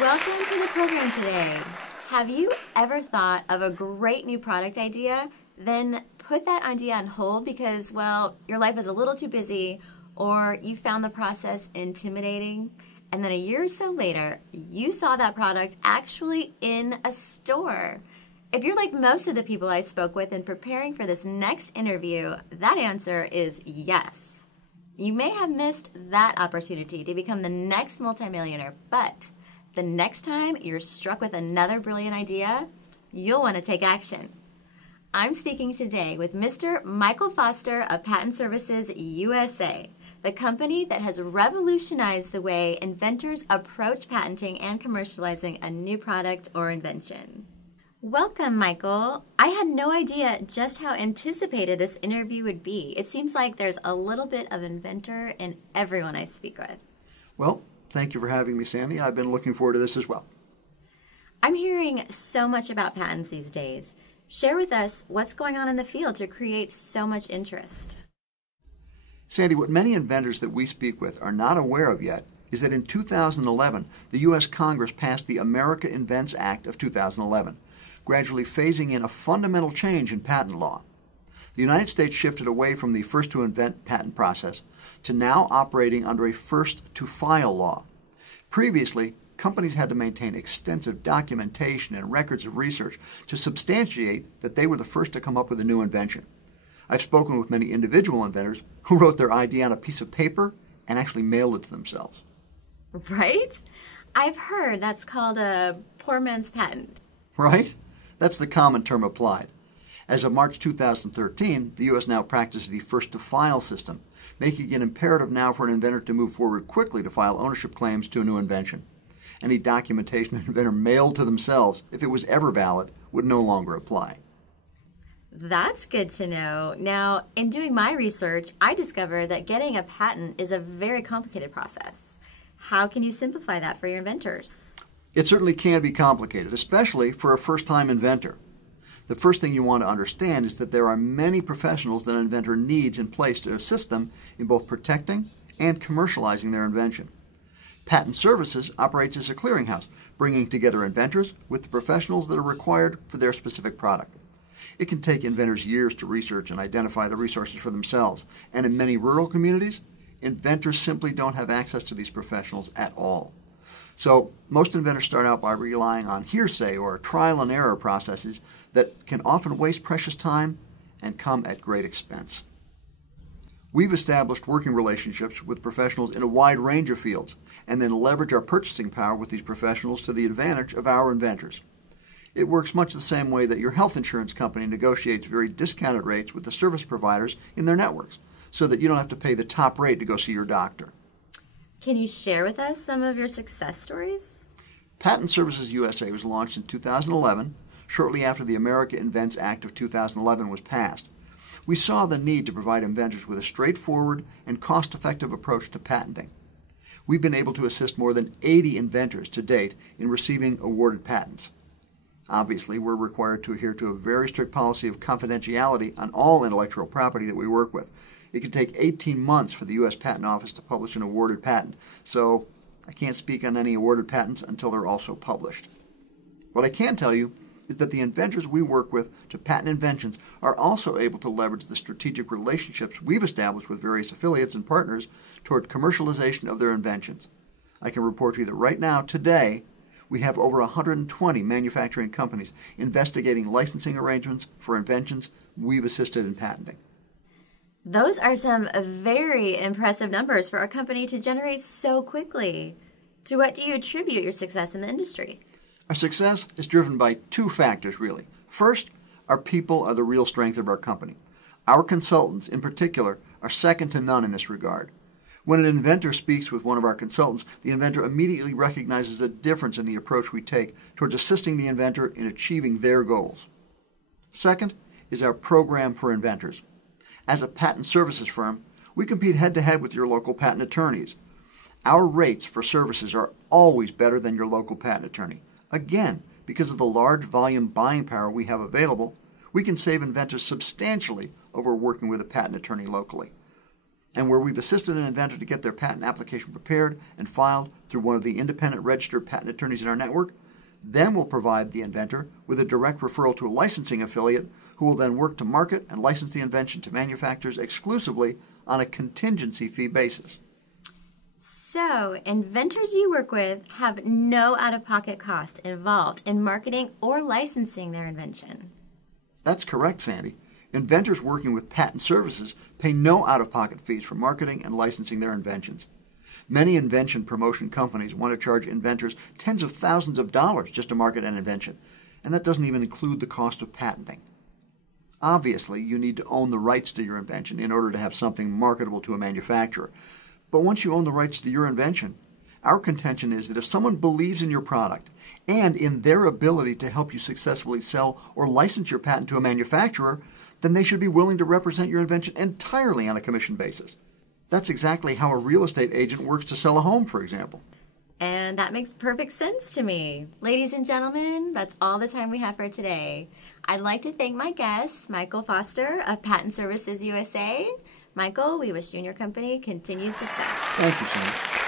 Welcome to the program today. Have you ever thought of a great new product idea, then put that idea on hold because, well, your life is a little too busy or you found the process intimidating, and then a year or so later, you saw that product actually in a store? If you're like most of the people I spoke with in preparing for this next interview, that answer is yes. You may have missed that opportunity to become the next multimillionaire, but the next time you're struck with another brilliant idea, you'll want to take action. I'm speaking today with Mr. Michael Foster of Patent Services USA, the company that has revolutionized the way inventors approach patenting and commercializing a new product or invention. Welcome, Michael. I had no idea just how anticipated this interview would be. It seems like there's a little bit of inventor in everyone I speak with. Well, thank you for having me, Sandy. I've been looking forward to this as well. I'm hearing so much about patents these days. Share with us what's going on in the field to create so much interest. Sandy, what many inventors that we speak with are not aware of yet is that in 2011, the U.S. Congress passed the America Invents Act of 2011, gradually phasing in a fundamental change in patent law. The United States shifted away from the first-to-invent patent process to now operating under a first-to-file law. Previously, companies had to maintain extensive documentation and records of research to substantiate that they were the first to come up with a new invention. I've spoken with many individual inventors who wrote their idea on a piece of paper and actually mailed it to themselves. Right? I've heard that's called a poor man's patent. Right? That's the common term applied. As of March 2013, the U.S. now practices the first-to-file system, making it imperative now for an inventor to move forward quickly to file ownership claims to a new invention. Any documentation an inventor mailed to themselves, if it was ever valid, would no longer apply. That's good to know. Now, in doing my research, I discovered that getting a patent is a very complicated process. How can you simplify that for your inventors? It certainly can be complicated, especially for a first-time inventor. The first thing you want to understand is that there are many professionals that an inventor needs in place to assist them in both protecting and commercializing their invention. Patent Services operates as a clearinghouse, bringing together inventors with the professionals that are required for their specific product. It can take inventors years to research and identify the resources for themselves, and in many rural communities, inventors simply don't have access to these professionals at all. So most inventors start out by relying on hearsay or trial and error processes that can often waste precious time and come at great expense. We've established working relationships with professionals in a wide range of fields and then leverage our purchasing power with these professionals to the advantage of our inventors. It works much the same way that your health insurance company negotiates very discounted rates with the service providers in their networks so that you don't have to pay the top rate to go see your doctor. Can you share with us some of your success stories? Patent Services USA was launched in 2011, shortly after the America Invents Act of 2011 was passed. We saw the need to provide inventors with a straightforward and cost-effective approach to patenting. We've been able to assist more than 80 inventors to date in receiving awarded patents. Obviously, we're required to adhere to a very strict policy of confidentiality on all intellectual property that we work with. It can take 18 months for the U.S. Patent Office to publish an awarded patent, so I can't speak on any awarded patents until they're also published. What I can tell you is that the inventors we work with to patent inventions are also able to leverage the strategic relationships we've established with various affiliates and partners toward commercialization of their inventions. I can report to you that right now, today, we have over 120 manufacturing companies investigating licensing arrangements for inventions we've assisted in patenting. Those are some very impressive numbers for a company to generate so quickly. To what do you attribute your success in the industry? Our success is driven by two factors, really. First, our people are the real strength of our company. Our consultants, in particular, are second to none in this regard. When an inventor speaks with one of our consultants, the inventor immediately recognizes a difference in the approach we take towards assisting the inventor in achieving their goals. Second is our program for inventors. As a patent services firm, we compete head-to-head with your local patent attorneys. Our rates for services are always better than your local patent attorney. Again, because of the large volume buying power we have available, we can save inventors substantially over working with a patent attorney locally. and where we've assisted an inventor to get their patent application prepared and filed through one of the independent registered patent attorneys in our network, then we'll provide the inventor with a direct referral to a licensing affiliate who will then work to market and license the invention to manufacturers exclusively on a contingency fee basis. So, inventors you work with have no out-of-pocket cost involved in marketing or licensing their invention. That's correct, Sandy. Inventors working with patent services pay no out-of-pocket fees for marketing and licensing their inventions. Many invention promotion companies want to charge inventors tens of thousands of dollars just to market an invention, and that doesn't even include the cost of patenting. Obviously, you need to own the rights to your invention in order to have something marketable to a manufacturer. But once you own the rights to your invention, our contention is that if someone believes in your product and in their ability to help you successfully sell or license your patent to a manufacturer, then they should be willing to represent your invention entirely on a commission basis. That's exactly how a real estate agent works to sell a home, for example. And that makes perfect sense to me. Ladies and gentlemen, that's all the time we have for today. I'd like to thank my guest, Michael Foster of Patent Services USA. Michael, we wish you and your company continued success. Thank you, Sandy.